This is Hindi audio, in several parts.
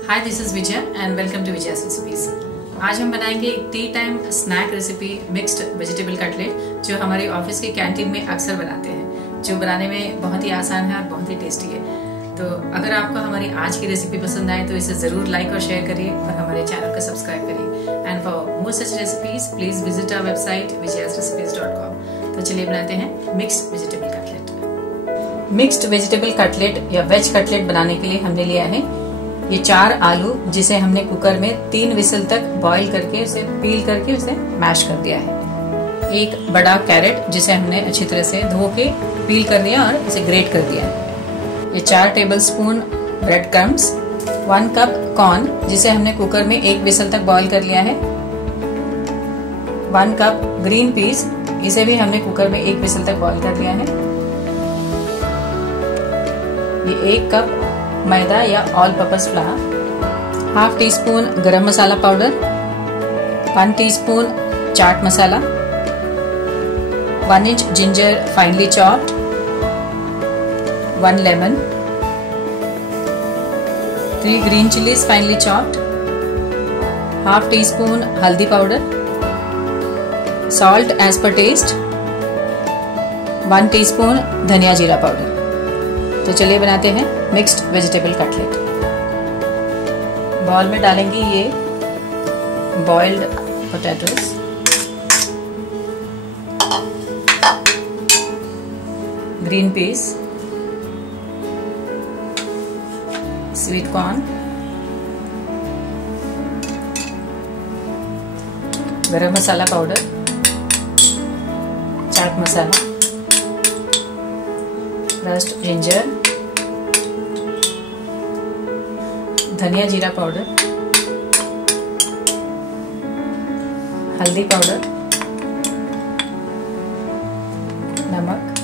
Hi, this is Vijay and welcome to Vijaya's recipes. आज हम बनाएंगे एक tea time snack recipe mixed vegetable cutlet, जो हमारे ऑफिस के कैंटीन में अक्सर बनाते हैं, जो बनाने में बहुत ही आसान है और बहुत ही टेस्टी है। तो अगर आपको हमारी आज की रेसिपी पसंद आए तो इसे ज़रूर लाइक और शेयर करिए और हमारे चैनल को सब्सक्राइब करिए। And for more such recipes please visit our website vijayasrecipes.com। तो चलिए बनाते हैं mixed vegetable cutlet. Mixed vegetable cutlet या वेज कटलेट बनाने के लिए हमने लिया है ये 4 आलू, जिसे हमने कुकर में 3 विसल तक बॉईल करके उसे पील करके उसे मैश कर दिया है। एक बड़ा कैरेट, जिसे हमने अच्छी तरह से धो के पील कर दिया और इसे ग्रेट कर दिया है। ये 4 tablespoon bread crumbs, 1 cup corn, जिसे हमने कुकर में 1 विसल तक बॉईल कर लिया है। 1 कप ग्रीन पीस, इसे भी हमने कुकर में 1 विसल तक बॉईल कर लिया है। ये 1 कप मैदा या all purpose flour, half teaspoon garam masala powder, 1 teaspoon chaat masala, 1 inch ginger finely chopped, 1 lemon, 3 green chillies finely chopped, half teaspoon हल्दी powder, salt as per taste, 1 teaspoon धनिया जीरा पाउडर। तो चलिए बनाते हैं मिक्स्ड वेजिटेबल कटलेट। बाउल में डालेंगे ये boiled potatoes, green peas, sweet corn, गरम masala powder, chaat masala, crushed ginger, धनिया जीरा पाउडर, हल्दी पाउडर, नमक,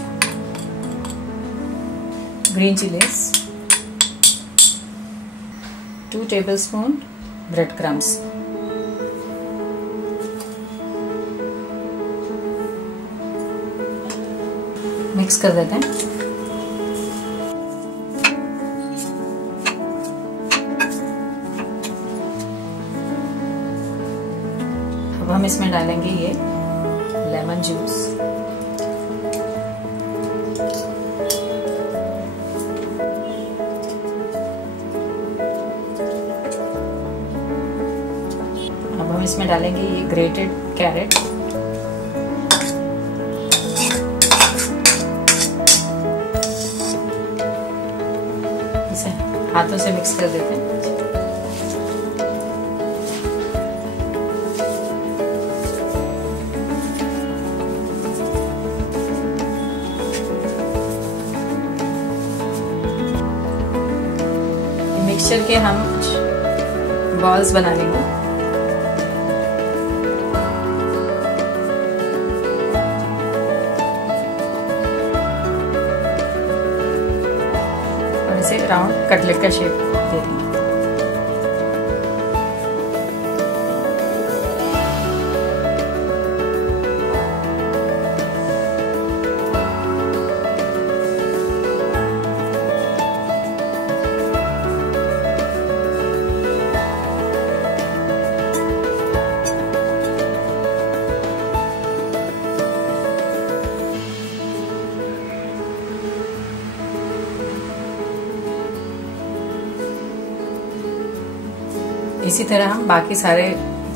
green chillies, 2 tablespoon bread crumbs. Mix कर देते हैं। अब हम इसमें डालेंगे ये लेमन जूस, अब हम इसमें डालेंगे ये ग्रेटेड कैरेट, इसे हाथों से मिक्स कर देते हैं। मिक्सचर के हम बॉल्स बना लेंगे। और इसे राउंड कटलेट का शेप दे देंगे। इसी तरह हम बाकी सारे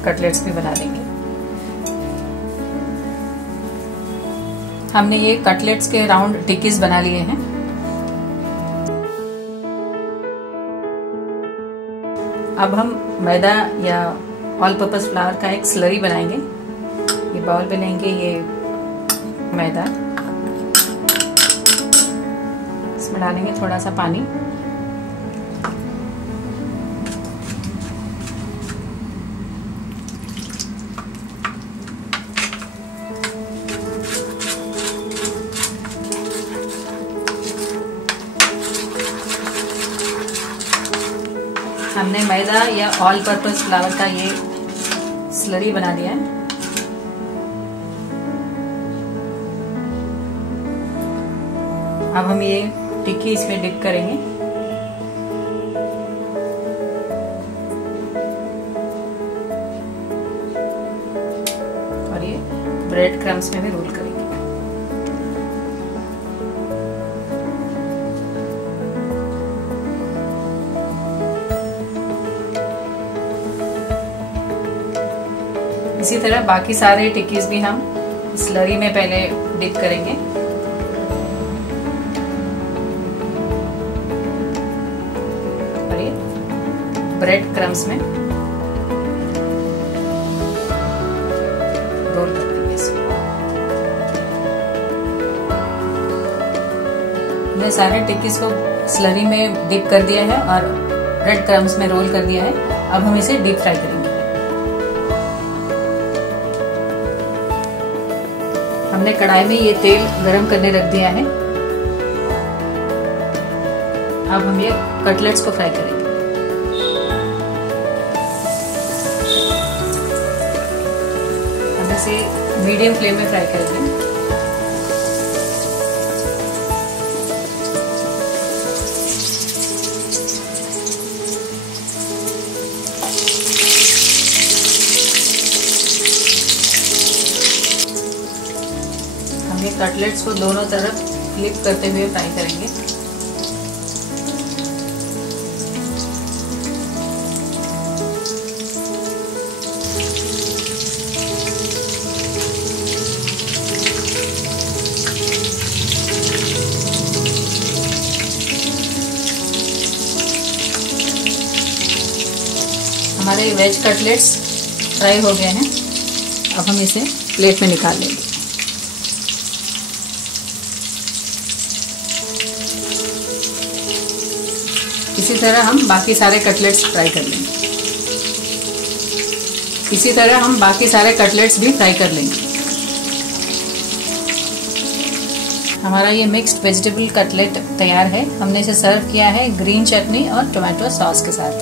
कटलेट्स भी बना लेंगे। हमने ये कटलेट्स के राउंड टिक्कीज बना लिए हैं। अब हम मैदा या ऑल पर्पस फ्लावर का एक स्लरी बनाएंगे। ये बाउल में लेंगे ये मैदा, इसमें डालेंगे थोड़ा सा पानी, हमने मैदा या ऑल पर्पस फ्लावर का ये स्लरी बना लिया है। अब हम ये टिक्की इसमें डिप करेंगे। ब्रेड क्रम्स में भी रोल करेंगे। इसी तरह बाकी सारे टिक्कीज भी हम स्लरी में पहले डिप करेंगे। और ये ब्रेड क्रम्स में रोल कर देंगे इसको। हमने सारे टिक्कीज को स्लरी में डिप कर दिया है और ब्रेड क्रम्स में रोल कर दिया है। अब हम इसे डीप फ्राई करेंगे। हमने कढ़ाई में ये तेल गरम करने रख दिया है। अब हम ये कटलेट्स को फ्राई करेंगे। हम इसे मीडियम फ्लेम में फ्राई करेंगे। ये कटलेट्स को दोनों तरफ फ्लिप करते हुए फ्राई करेंगे। हमारे वेज कटलेट्स फ्राई हो गए हैं। अब हम इसे प्लेट में निकाल लेंगे। इसी तरह हम बाकी सारे कटलेट्स फ्राई कर लेंगे। इसी तरह हम बाकी सारे कटलेट्स भी फ्राई कर लेंगे। हमारा ये मिक्स्ड वेजिटेबल कटलेट तैयार है। हमने इसे सर्व किया है ग्रीन चटनी और टोमेटो सॉस के साथ।